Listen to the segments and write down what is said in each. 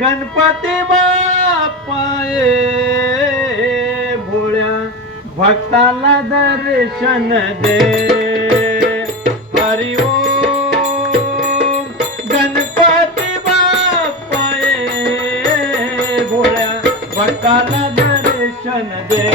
गणपती बाप्पा ये भोळ्या भक्ताला दर्शन दे. हरी ओम गणपती बाप्पा ये भोळ्या भक्ताला दर्शन दे.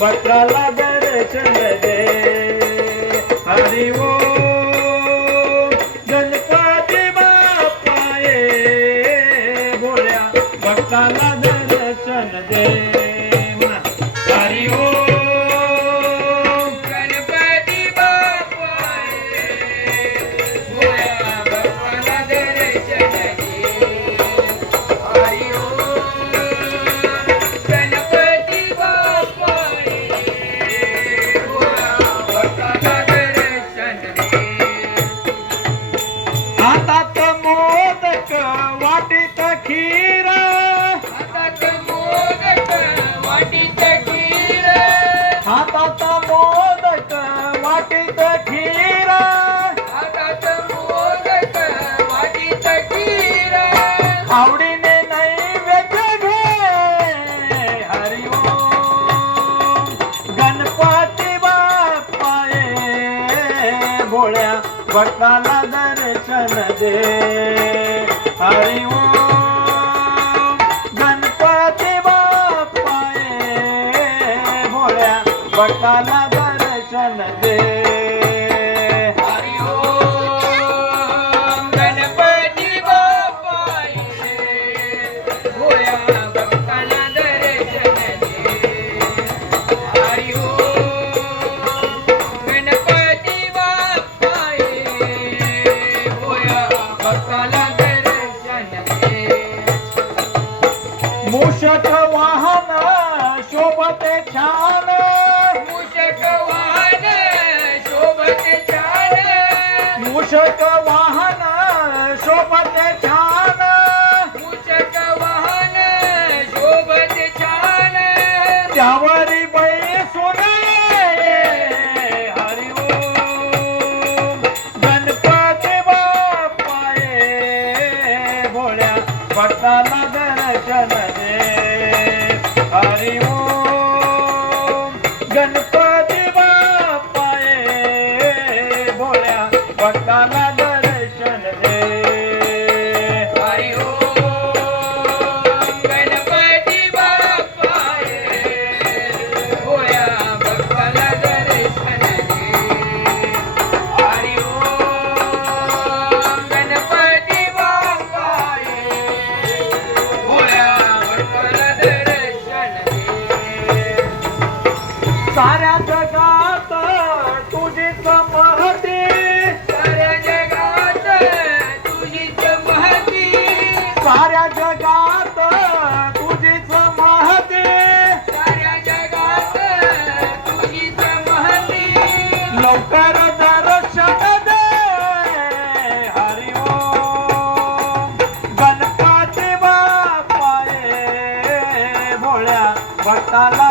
भक्ताला दर्शन दे. हरी ओम गणपती बाप्पा ये भोळ्या भक्ताला दर्शन दे. हरी ओम गणपती बाप्पा ये भोळ्या भक्ताला दर्शन दे. हरी हातात मोदक वाटीत खीर. हातात मोदक वाटीत खीर. हातात मोदक वाटीत खीर. हातात मोदक वाटीत खीर. आवडीने नैवेद्य घे. हरी ओम गणपती बाप्पा ये भोळ्या भक्ताला दर्शन दे. हरी ओम गणपती बाप्पा ये भोळ्या भक्ताला दर्शन दे. हरी ओम गणपती बाप्पा ये भोळ्या भक्ताला दर्शन दे. हरी ओम गणपती बाप्पा मूषक वाहन शोभते छान. मूषक वाहन शोभते छान. मूषक वाहन शोभते छान. मूषक वाहन शोभते छान. त्यावरी बैसून हरी ओम गणपती बाप्पा ये भोळ्या भक्ताला दर्शन दे. हरी ओम गणपती बाप्पा ये भोळ्या भक्ताला दर्शन दे. हरी ओम गणपती बाप्पा ये भोळ्या भक्ताला दर्शन दे. हरी ओम गणपती बाप्पा ये भोळ्या भक्ताला दर्शन दे. साऱ्या जगात तुझीच महती. साऱ्या जगात तुझीच महती. साऱ्या जगात तुझीच महती. साऱ्या जगात तुझीच महती. लवकर दर्शन दे. हरी ओम गणपती बाप्पा ये भोळ्या भक्ताला